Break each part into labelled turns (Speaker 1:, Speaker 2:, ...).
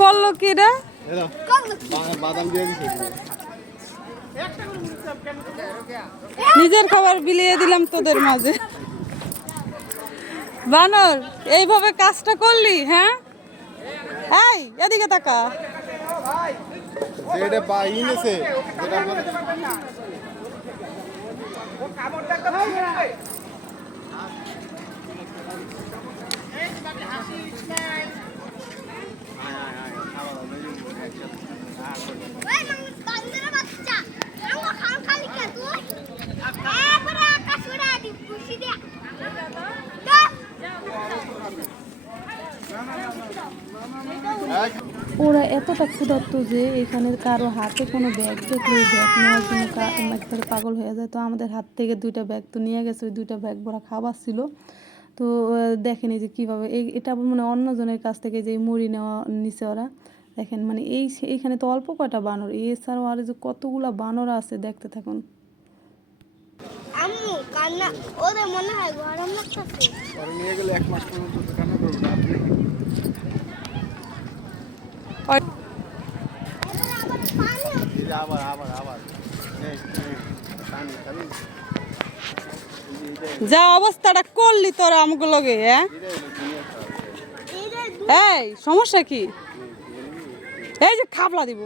Speaker 1: করল কি নিজের খাবার বিলিয়ে দিলাম তোদের মাঝে। বানর, এইভাবে কাজটা করলি হ্যাঁ? এই, এদিকে তাকা।
Speaker 2: যেটা
Speaker 3: ওরা এতটা ক্ষুধার্ত যে এখানে কারও হাতে কোনো ব্যাগ দেখলে ওই ব্যাগ নেওয়ার জন্য একবারে পাগল হয়ে যায়। তো আমাদের হাত থেকে দুইটা ব্যাগ তো নিয়ে গেছে ওই দুইটা ব্যাগ ভরা খাবার ছিল। তো দেখেনি যে কীভাবে এই এটা মানে অন্যজনের কাছ থেকে যে মুড়ি নেওয়া নিছে ওরা। দেখেন মানে এই এইখানে তো অল্প কয়টা বানর এছাড়াও আর যে কতগুলা বানর আছে দেখতে থাকুন।
Speaker 4: আম্মু কান্না ওদের মনে হয় গরম লাগতেছে।
Speaker 2: নিয়ে গেলে এক মাস পর্যন্ত কান্না করবে না আপনি
Speaker 1: ওই-
Speaker 4: এবারে আবার পানি
Speaker 2: এই যে
Speaker 1: অবস্থাটা করলি তোরা আমাকে লগে হ্যাঁ?
Speaker 4: এই
Speaker 1: সমস্যা কি? এই যে খাবলা দিব।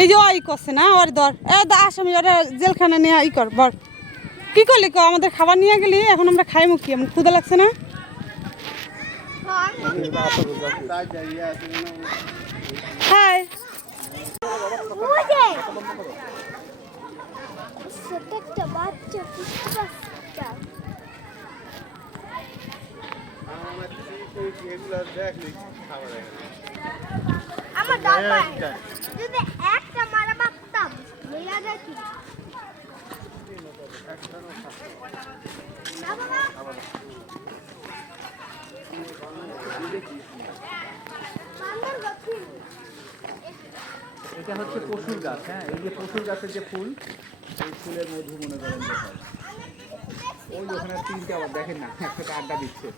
Speaker 1: এই যে ওই করছে না ওর ধর এ দা আসামি ওরা জেলখানা নিয়ে ই কর বর কি করলি ক? আমাদের খাবার নিয়ে গেলি এখন আমরা খাইমু কি? আমার ক্ষুদা লাগছে না
Speaker 2: তাই যাই ইয়ে আছে না
Speaker 1: হাই
Speaker 4: একটা বাচ্চা
Speaker 2: আমার
Speaker 4: দাদা যদি একটা মারা পারতাম মেরা দেখি না বাবা বান্দর গছি
Speaker 5: এটা হচ্ছে পশুর গাছ হ্যাঁ এই যে পশুর গাছের যে ফুল, এই ফুলের মধু মনে করেন। ওই ওখানে তিনটে আবার, দেখেন না, একটা আড্ডা দিচ্ছে